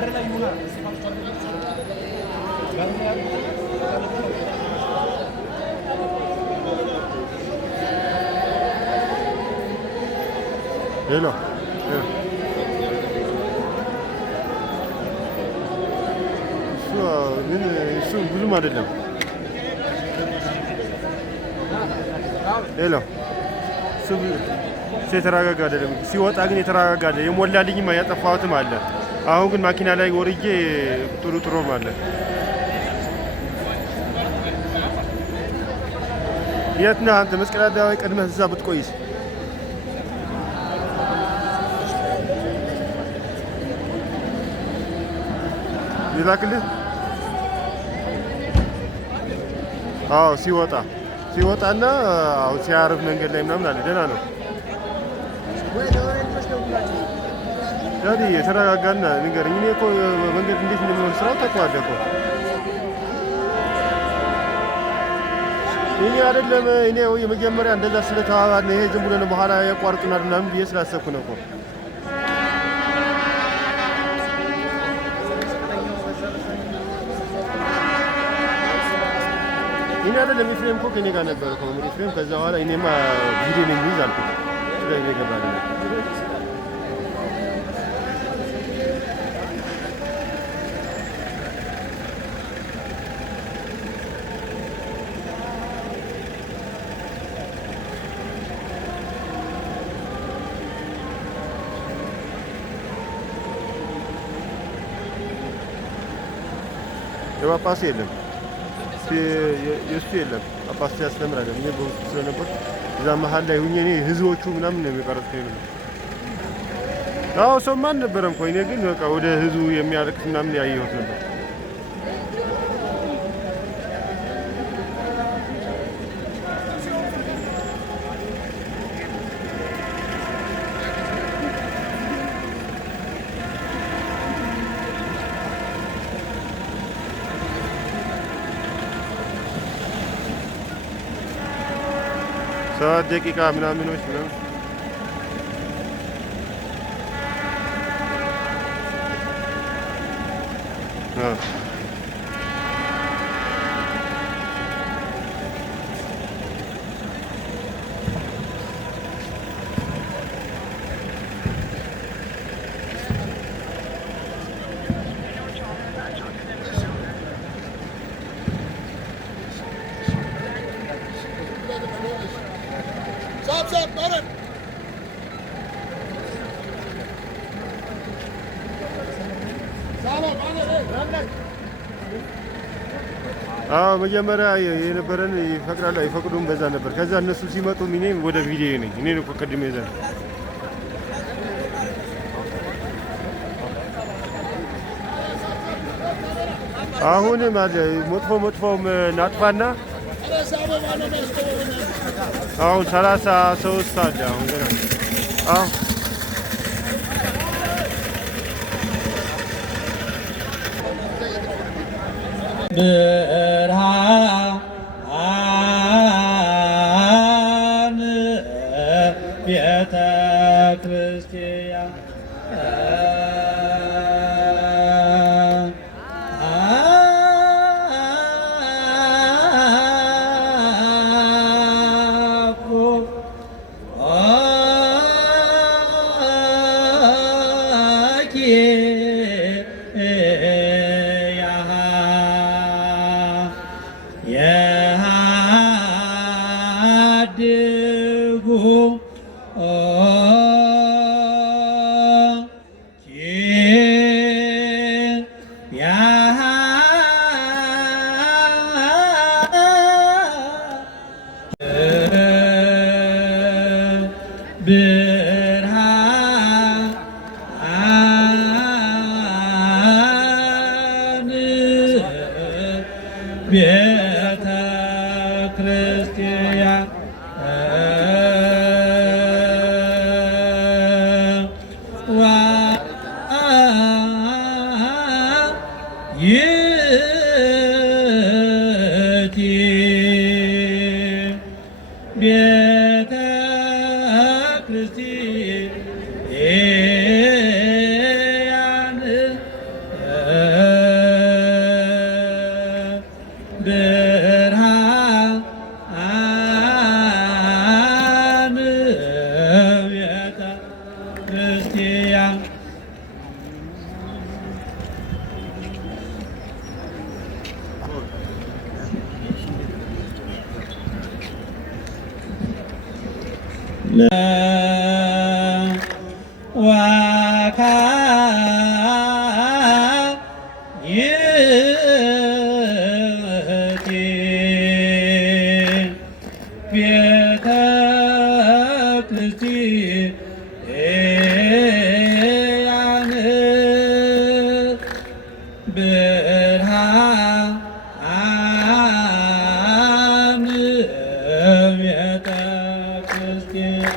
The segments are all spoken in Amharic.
Hello. እሱ ብዙም አይደለም። ሄሎ እሱ የተረጋጋ አይደለም። ሲወጣ ግን የተረጋጋ አይደለም። የሞላልኝም ያጠፋሁትም አለ። አሁን ግን ማኪና ላይ ወርጄ ጥሩም አለ። የት ነህ አንተ? መስቀል አደባባይ ቀድመህ እዛ ብትቆይስ? ይላክልህ። አዎ ሲወጣና ሲያርፍ መንገድ ላይ ምናምን አለ። ደህና ነው ዳዲ። የተረጋጋና ንገረኝ። እኔ እኮ መንገድ እንዴት እንደሚሆን ስራው ታውቀዋለህ እኮ። እኔ አይደለም እኔ የመጀመሪያ እንደዛ ስለተባባልን ይሄ ዝም ብሎ በኋላ ያቋርጡናል ምናምን ብዬ ስላሰብኩ ነው እኮ። እኔ አይደለም ኤፍሬም እኮ ከኔ ጋር ነበር እኮ ኤፍሬም። ከዛ በኋላ እኔማ ቪዲዮ ነው የሚይዝ አልኩት። ስለዚህ ይገባል። የጳጳሱ የለም የእሱ የለም። ጳጳሱ ሲያስተምር አይደለም። እኔ በውስጡ ስለነበር እዛ መሀል ላይ ሁኜ እኔ ህዝቦቹ ምናምን ነው የሚቀረጽኩኝ ነው። አዎ ሰውማ አልነበረም እኮ። እኔ ግን በቃ ወደ ህዝቡ የሚያለቅስ ምናምን ያየሁት ነበር። ሰባት ደቂቃ ምናምኖች ምናምን መጀመሪያ የነበረን ይፈቅዳሉ አይፈቅዱም በዛ ነበር። ከዛ እነሱ ሲመጡ እኔም ወደ ቪዲዮ ነኝ። እኔ ነው ቀድሜ ይዘን አሁንም አለ መጥፎም ናጥፋና አሁን 33 አለ አሁን ገና ብርሃን ቤተ ክርስቲያን ቤተ ክርስቲያን ይእቲ ቤተ ክርስቲያን ወካይእቲ ቤተ ክርስቲያን ብርሃን ቤተ ክርስቲያን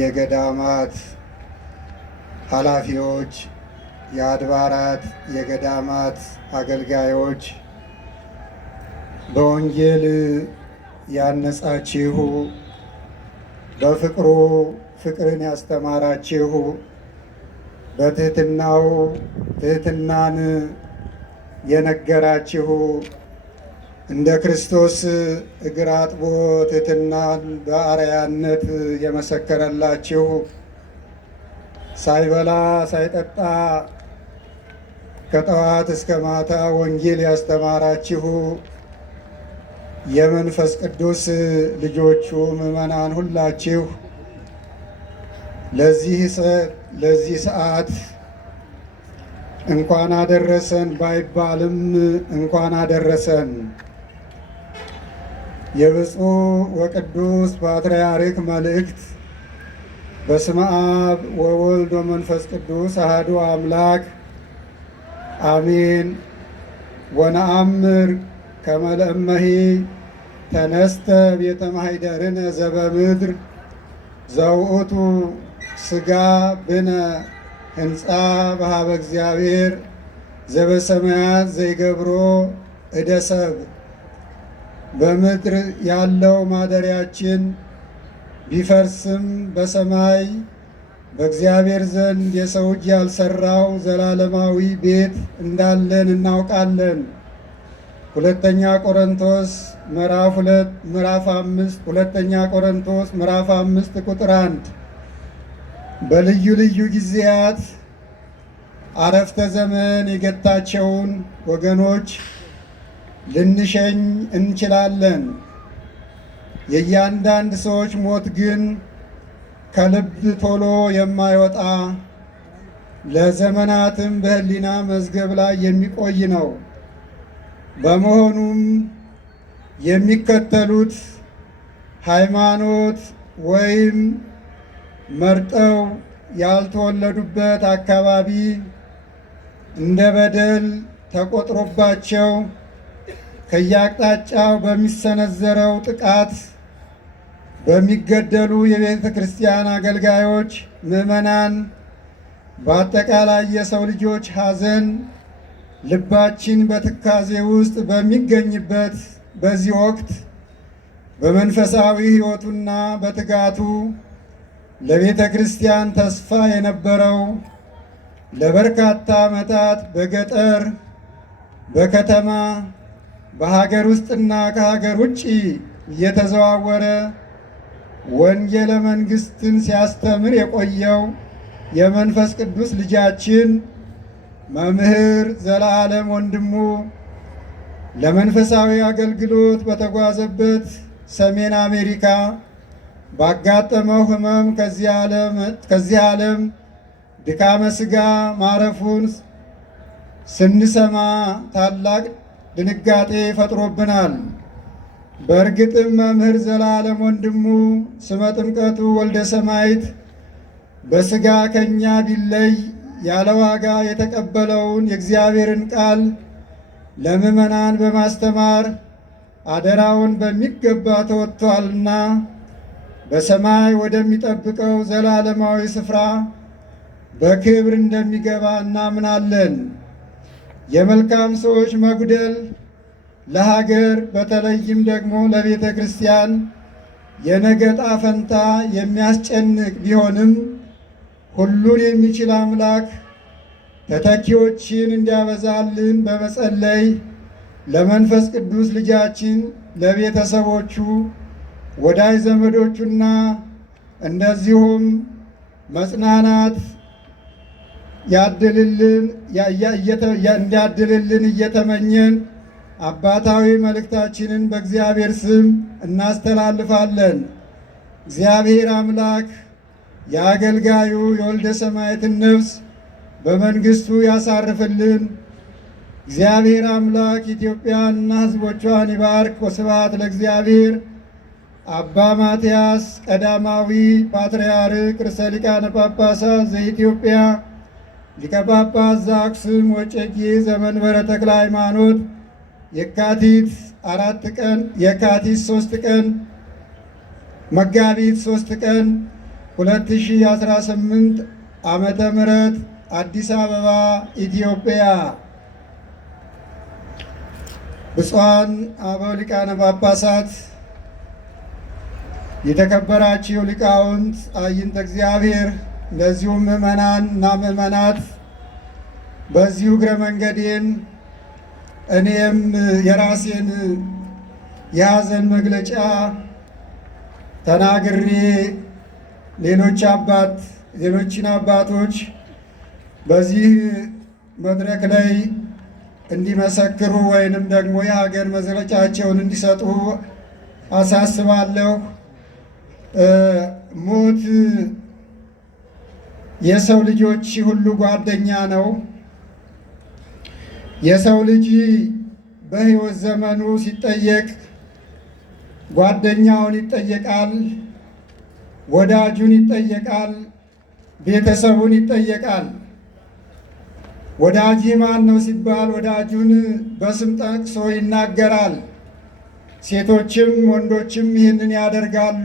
የገዳማት ኃላፊዎች፣ የአድባራት የገዳማት አገልጋዮች፣ በወንጌል ያነጻችሁ፣ በፍቅሩ ፍቅርን ያስተማራችሁ፣ በትህትናው ትህትናን የነገራችሁ፣ እንደ ክርስቶስ እግር አጥቦ ትህትናን በአርአያነት የመሰከረላችሁ፣ ሳይበላ ሳይጠጣ ከጠዋት እስከ ማታ ወንጌል ያስተማራችሁ የመንፈስ ቅዱስ ልጆቹ ምዕመናን ሁላችሁ ለዚህ ሰዓት እንኳን አደረሰን ባይባልም እንኳን አደረሰን። የብፁዕ ወቅዱስ ፓትርያርክ መልእክት። በስመ አብ ወወልድ ወመንፈስ ቅዱስ አሐዱ አምላክ አሜን። ወነአምር ከመ ለእመሂ ተነስተ ቤተ ማኅደርነ ዘበምድር ዘውእቱ ሥጋ ብነ ሕንፃ በሀበ እግዚአብሔር ዘበሰማያት ዘይገብሮ እደ ሰብእ። በምድር ያለው ማደሪያችን ቢፈርስም በሰማይ በእግዚአብሔር ዘንድ የሰው እጅ ያልሰራው ዘላለማዊ ቤት እንዳለን እናውቃለን። ሁለተኛ ቆሮንቶስ ምዕራፍ 5 ሁለተኛ ቆሮንቶስ ምዕራፍ 5 ቁጥር 1። በልዩ ልዩ ጊዜያት አረፍተ ዘመን የገታቸውን ወገኖች ልንሸኝ እንችላለን። የእያንዳንድ ሰዎች ሞት ግን ከልብ ቶሎ የማይወጣ ለዘመናትም በሕሊና መዝገብ ላይ የሚቆይ ነው። በመሆኑም የሚከተሉት ሃይማኖት ወይም መርጠው ያልተወለዱበት አካባቢ እንደ በደል ተቆጥሮባቸው ከየአቅጣጫው በሚሰነዘረው ጥቃት በሚገደሉ የቤተ ክርስቲያን አገልጋዮች፣ ምዕመናን፣ በአጠቃላይ የሰው ልጆች ሐዘን ልባችን በትካዜ ውስጥ በሚገኝበት በዚህ ወቅት በመንፈሳዊ ሕይወቱና በትጋቱ ለቤተ ክርስቲያን ተስፋ የነበረው ለበርካታ ዓመታት በገጠር በከተማ በሀገር ውስጥና ከሀገር ውጭ እየተዘዋወረ ወንጌለ መንግሥትን ሲያስተምር የቆየው የመንፈስ ቅዱስ ልጃችን መምህር ዘለዓለም ወንድሙ ለመንፈሳዊ አገልግሎት በተጓዘበት ሰሜን አሜሪካ ባጋጠመው ሕመም ከዚህ ዓለም ድካመ ሥጋ ማረፉን ስንሰማ ታላቅ ድንጋጤ ፈጥሮብናል። በእርግጥም መምህር ዘለዓለም ወንድሙ ስመ ጥምቀቱ ወልደ ሰማዕት በሥጋ ከእኛ ቢለይ ያለ ዋጋ የተቀበለውን የእግዚአብሔርን ቃል ለምዕመናን በማስተማር አደራውን በሚገባ ተወጥቷልና በሰማይ ወደሚጠብቀው ዘላለማዊ ስፍራ በክብር እንደሚገባ እናምናለን። የመልካም ሰዎች መጉደል ለሀገር በተለይም ደግሞ ለቤተ ክርስቲያን የነገ ዕጣ ፈንታ የሚያስጨንቅ ቢሆንም ሁሉን የሚችል አምላክ ተተኪዎችን እንዲያበዛልን በመጸለይ ለመንፈስ ቅዱስ ልጃችን ለቤተሰቦቹ ወዳጅ ዘመዶቹና እንደዚሁም መጽናናት እንዲያድልልን እየተመኘን አባታዊ መልእክታችንን በእግዚአብሔር ስም እናስተላልፋለን። እግዚአብሔር አምላክ የአገልጋዩ የወልደ ሰማያትን ነፍስ በመንግሥቱ ያሳርፍልን። እግዚአብሔር አምላክ ኢትዮጵያንና ሕዝቦቿን ይባርክ። ወስብሐት ለእግዚአብሔር። አባ ማትያስ ቀዳማዊ ፓትርያርክ ርእሰ ሊቃነ ጳጳሳት ዘኢትዮጵያ ሊቀ ጳጳስ ዘአክሱም ወዕጨጌ ዘመንበረ ተክለ ሃይማኖት የካቲት 3 ቀን መጋቢት 3 ቀን 2018 ዓመተ ምህረት አዲስ አበባ ኢትዮጵያ። ብፁዓን አበው ሊቃነ ጳጳሳት፣ የተከበራችሁ ሊቃውንት አይንተ እግዚአብሔር፣ እንደዚሁም ምዕመናን እና ምዕመናት፣ በዚሁ እግረ መንገዴን እኔም የራሴን የሐዘን መግለጫ ተናግሬ ሌሎችን አባቶች በዚህ መድረክ ላይ እንዲመሰክሩ ወይንም ደግሞ የሀገር መግለጫቸውን እንዲሰጡ አሳስባለሁ። ሞት የሰው ልጆች ሁሉ ጓደኛ ነው። የሰው ልጅ በሕይወት ዘመኑ ሲጠየቅ ጓደኛውን ይጠየቃል፣ ወዳጁን ይጠየቃል፣ ቤተሰቡን ይጠየቃል። ወዳጅ ማን ነው ሲባል ወዳጁን በስም ጠቅሶ ይናገራል። ሴቶችም ወንዶችም ይህንን ያደርጋሉ።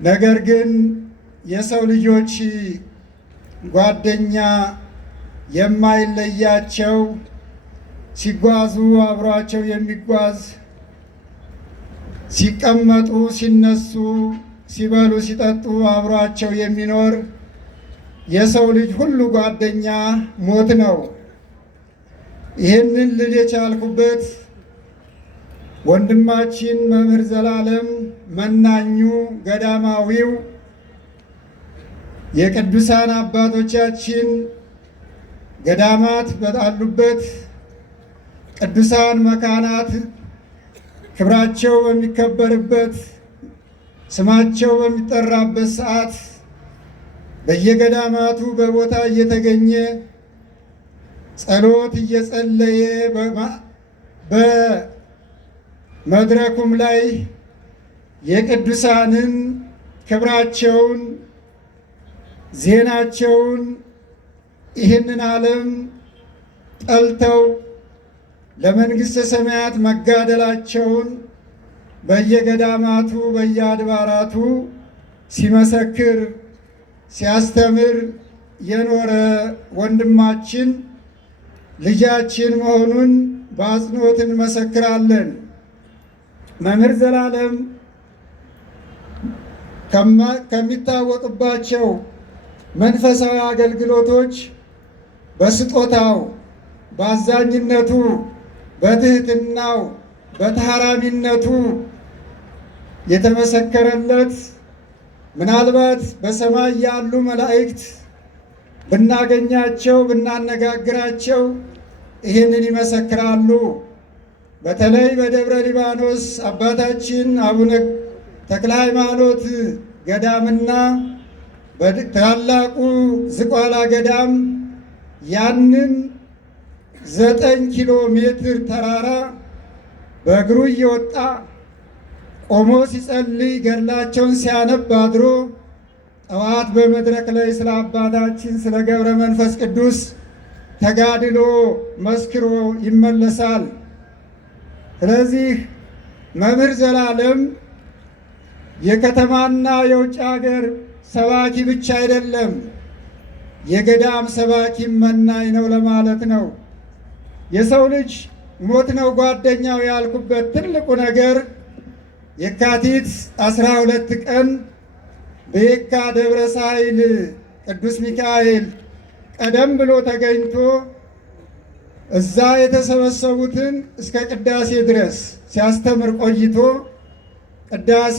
ነገር ግን የሰው ልጆች ጓደኛ የማይለያቸው ሲጓዙ አብሯቸው የሚጓዝ ሲቀመጡ፣ ሲነሱ፣ ሲበሉ፣ ሲጠጡ አብሯቸው የሚኖር የሰው ልጅ ሁሉ ጓደኛ ሞት ነው። ይህንን ልል የቻልኩበት ወንድማችን መምህር ዘላለም መናኙ ገዳማዊው የቅዱሳን አባቶቻችን ገዳማት ባሉበት ቅዱሳን መካናት ክብራቸው በሚከበርበት ስማቸው በሚጠራበት ሰዓት በየገዳማቱ በቦታ እየተገኘ ጸሎት እየጸለየ በመድረኩም ላይ የቅዱሳንን ክብራቸውን ዜናቸውን ይህንን ዓለም ጠልተው ለመንግሥተ ሰማያት መጋደላቸውን በየገዳማቱ በየአድባራቱ ሲመሰክር ሲያስተምር የኖረ ወንድማችን ልጃችን መሆኑን በአጽንኦት እንመሰክራለን። መምህር ዘላለም ከሚታወቅባቸው መንፈሳዊ አገልግሎቶች በስጦታው፣ በአዛኝነቱ፣ በትህትናው፣ በተሃራሚነቱ የተመሰከረለት ምናልባት በሰማይ ያሉ መላእክት ብናገኛቸው ብናነጋግራቸው ይህንን ይመሰክራሉ። በተለይ በደብረ ሊባኖስ አባታችን አቡነ ተክለ ሃይማኖት ገዳምና በታላቁ ዝቋላ ገዳም ያንን 9 ኪሎ ሜትር ተራራ በእግሩ እየወጣ ቆሞ ሲጸልይ ገድላቸውን ሲያነብ አድሮ ጠዋት በመድረክ ላይ ስለ አባታችን ስለ ገብረ መንፈስ ቅዱስ ተጋድሎ መስክሮ ይመለሳል። ስለዚህ መምህር ዘላለም የከተማና የውጭ ሀገር ሰባኪ ብቻ አይደለም፣ የገዳም ሰባኪም መናኝ ነው ለማለት ነው። የሰው ልጅ ሞት ነው ጓደኛው ያልኩበት ትልቁ ነገር የካቲት 12 ቀን በየካ ደብረ ሳይል ቅዱስ ሚካኤል ቀደም ብሎ ተገኝቶ እዛ የተሰበሰቡትን እስከ ቅዳሴ ድረስ ሲያስተምር ቆይቶ ቅዳሴ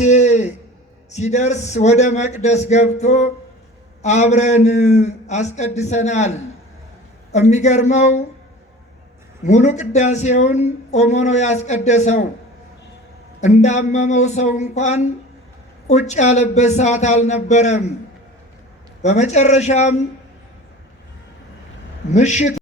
ሲደርስ ወደ መቅደስ ገብቶ አብረን አስቀድሰናል። የሚገርመው ሙሉ ቅዳሴውን ቆሞ ነው ያስቀደሰው። እንዳመመው ሰው እንኳን ቁጭ ያለበት ሰዓት አልነበረም። በመጨረሻም ምሽት